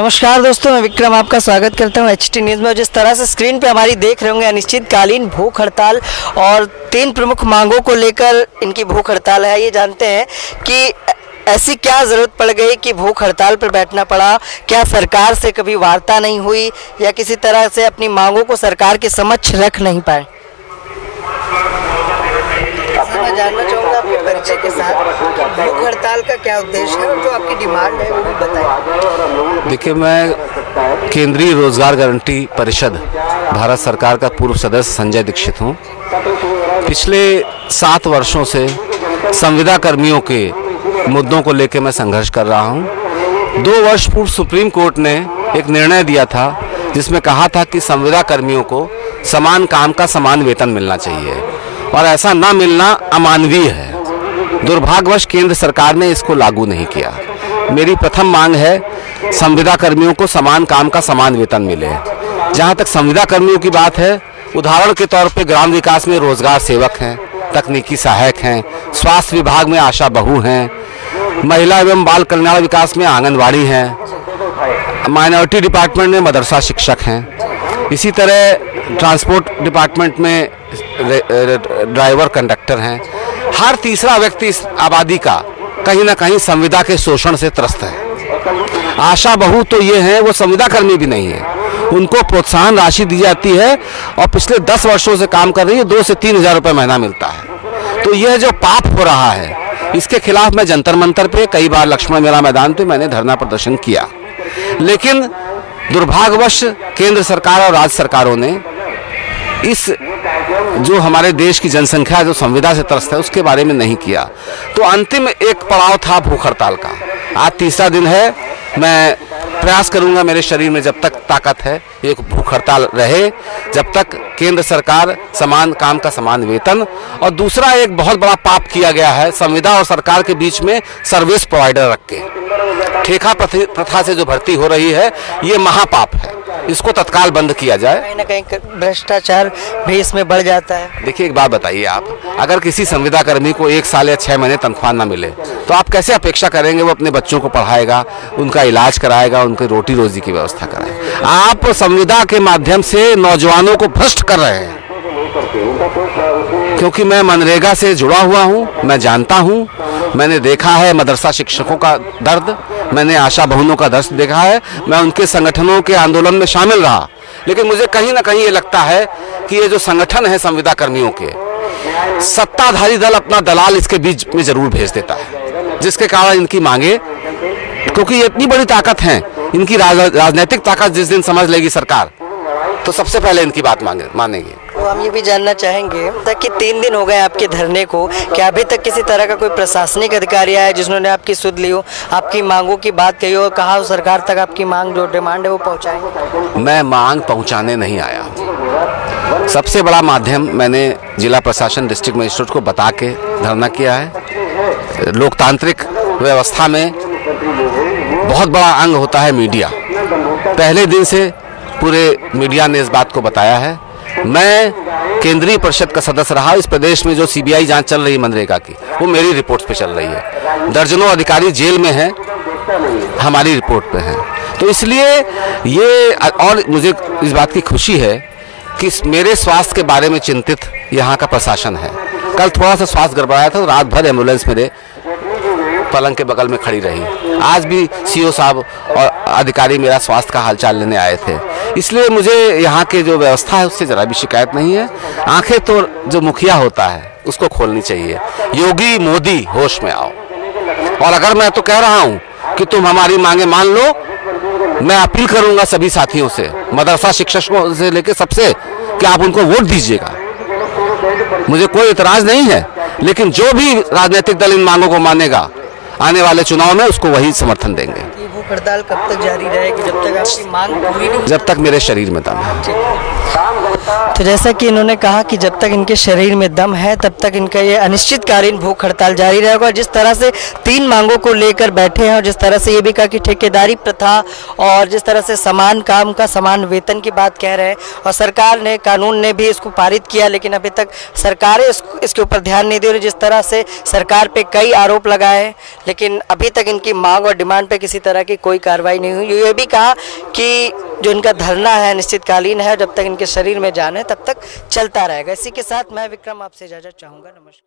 नमस्कार दोस्तों, मैं विक्रम आपका स्वागत करता हूं HT न्यूज़ में। जिस तरह से स्क्रीन पे हमारी देख रहे होंगे अनिश्चितकालीन भूख हड़ताल और 3 प्रमुख मांगों को लेकर इनकी भूख हड़ताल है। ये जानते हैं कि ऐसी क्या ज़रूरत पड़ गई कि भूख हड़ताल पर बैठना पड़ा। क्या सरकार से कभी वार्ता नहीं हुई या किसी तरह से अपनी मांगों को सरकार के समक्ष रख नहीं पाए? मैं जानना चाहूँगा आपके परिचय के साथ भूख हड़ताल का क्या उद्देश्य है और जो आपकी डिमांड है वो भी बताएं। देखिए, मैं केंद्रीय रोजगार गारंटी परिषद भारत सरकार का पूर्व सदस्य संजय दीक्षित हूँ। पिछले 7 वर्षों से संविदा कर्मियों के मुद्दों को लेकर मैं संघर्ष कर रहा हूँ। 2 वर्ष पूर्व सुप्रीम कोर्ट ने एक निर्णय दिया था जिसमें कहा था कि संविदा कर्मियों को समान काम का समान वेतन मिलना चाहिए और ऐसा ना मिलना अमानवीय है। दुर्भाग्यवश केंद्र सरकार ने इसको लागू नहीं किया। मेरी प्रथम मांग है संविदा कर्मियों को समान काम का समान वेतन मिले। जहां तक संविदा कर्मियों की बात है, उदाहरण के तौर पे ग्राम विकास में रोजगार सेवक हैं, तकनीकी सहायक हैं, स्वास्थ्य विभाग में आशा बहू हैं, महिला एवं बाल कल्याण विकास में आंगनवाड़ी हैं, माइनॉरिटी डिपार्टमेंट में मदरसा शिक्षक हैं, इसी तरह ट्रांसपोर्ट डिपार्टमेंट में ड्राइवर कंडक्टर हैं। हर तीसरा व्यक्ति इस आबादी का कहीं ना कहीं संविदा के शोषण से त्रस्त है। आशा बहू तो ये हैं, वो संविदा कर्मी भी नहीं है, उनको प्रोत्साहन राशि दी जाती है और पिछले 10 वर्षों से काम कर रही है, 2 से 3 हज़ार रुपये महीना मिलता है। तो यह जो पाप हो रहा है, इसके खिलाफ मैं जंतर मंतर पे, कई बार लक्ष्मण मेला मैदान पे मैंने धरना प्रदर्शन किया, लेकिन दुर्भाग्यवश केंद्र सरकार और राज्य सरकारों ने इस जो हमारे देश की जनसंख्या जो संविदा से त्रस्त है उसके बारे में नहीं किया। तो अंतिम एक पड़ाव था भूख हड़ताल का। आज तीसरा दिन है। मैं प्रयास करूंगा मेरे शरीर में जब तक ताकत है एक भूख हड़ताल रहे, जब तक केंद्र सरकार समान काम का समान वेतन। और दूसरा एक बहुत बड़ा पाप किया गया है संविदा और सरकार के बीच में सर्विस प्रोवाइडर रख के ठेका प्रथा से जो भर्ती हो रही है, ये महापाप है। इसको तत्काल बंद किया जाए। कहीं ना कहीं भ्रष्टाचार भी इसमें बढ़ जाता है। देखिए, एक बात बताइए, आप अगर किसी संविदा कर्मी को 1 साल या 6 महीने तनख्वाह ना मिले तो आप कैसे अपेक्षा करेंगे वो अपने बच्चों को पढ़ाएगा, उनका इलाज कराएगा, उनकी रोटी रोजी की व्यवस्था कराएगा? आप संविदा के माध्यम से नौजवानों को भ्रष्ट कर रहे हैं। क्योंकि मैं मनरेगा से जुड़ा हुआ हूँ, मैं जानता हूँ, मैंने देखा है मदरसा शिक्षकों का दर्द, मैंने आशा बहनों का दर्द देखा है, मैं उनके संगठनों के आंदोलन में शामिल रहा। लेकिन मुझे कहीं ना कहीं ये लगता है कि ये जो संगठन है संविदा कर्मियों के, सत्ताधारी दल अपना दलाल इसके बीच में जरूर भेज देता है, जिसके कारण इनकी मांगे, क्योंकि ये इतनी बड़ी ताकत है, इनकी राजनीतिक ताकत जिस दिन समझ लेगी सरकार, तो सबसे पहले इनकी बात मानेगी। तो हम ये भी जानना चाहेंगे कि 3 दिन हो गए आपके धरने को, क्या अभी तक किसी तरह का कोई प्रशासनिक अधिकारी आया जिन्होंने आपकी सुध ली हो, आपकी मांगों की बात कही हो, कहा हो सरकार तक आपकी मांग जो डिमांड है वो पहुंचाएंगे? मैं मांग पहुंचाने नहीं आया। सबसे बड़ा माध्यम मैंने जिला प्रशासन डिस्ट्रिक्ट मजिस्ट्रेट को बता के धरना किया है। लोकतांत्रिक व्यवस्था में बहुत बड़ा अंग होता है मीडिया। पहले दिन से पूरे मीडिया ने इस बात को बताया है। मैं केंद्रीय परिषद का सदस्य रहा। इस प्रदेश में जो CBI जांच चल रही है मनरेगा की, वो मेरी रिपोर्ट पे चल रही है। दर्जनों अधिकारी जेल में हैं, हमारी रिपोर्ट पे हैं। तो इसलिए ये, और मुझे इस बात की खुशी है कि मेरे स्वास्थ्य के बारे में चिंतित यहाँ का प्रशासन है। कल थोड़ा सा स्वास्थ्य गड़बड़ाया था तो रात भर एम्बुलेंस मेरे पलंग के बगल में खड़ी रही। आज भी CO साहब और अधिकारी मेरा स्वास्थ्य का हालचाल लेने आए थे। इसलिए मुझे यहाँ के जो व्यवस्था है उससे जरा भी शिकायत नहीं है। आंखें तो जो मुखिया होता है उसको खोलनी चाहिए। योगी मोदी होश में आओ। और अगर मैं तो कह रहा हूँ कि तुम हमारी मांगे मान लो, मैं अपील करूंगा सभी साथियों से, मदरसा शिक्षकों से लेकर सबसे, कि आप उनको वोट दीजिएगा। मुझे कोई इतराज नहीं है, लेकिन जो भी राजनीतिक दल इन मांगों को मानेगा आने वाले चुनाव में उसको वही समर्थन देंगे। ये भूख हड़ताल कब तक जारी रहेगी? जब तक आपकी मांग पूरी नहीं, जब तक मेरे शरीर में दम है। तो जैसा कि इन्होंने कहा कि जब तक इनके शरीर में दम है तब तक इनका ये अनिश्चितकालीन भूख हड़ताल जारी रहेगा। जिस तरह से 3 मांगों को लेकर बैठे हैं और जिस तरह से ये भी कहा कि ठेकेदारी प्रथा और जिस तरह से समान काम का समान वेतन की बात कह रहे हैं, और सरकार ने, कानून ने भी इसको पारित किया, लेकिन अभी तक सरकारें इसके ऊपर ध्यान नहीं दे रही। जिस तरह से सरकार पे कई आरोप लगाए, लेकिन अभी तक इनकी मांग और डिमांड पे किसी तरह की कोई कार्रवाई नहीं हुई। ये भी कहा कि जो इनका धरना है अनिश्चितकालीन है, जब तक इनके शरीर में जान है तब तक चलता रहेगा। इसी के साथ मैं विक्रम आपसे इजाजत चाहूँगा। नमस्कार।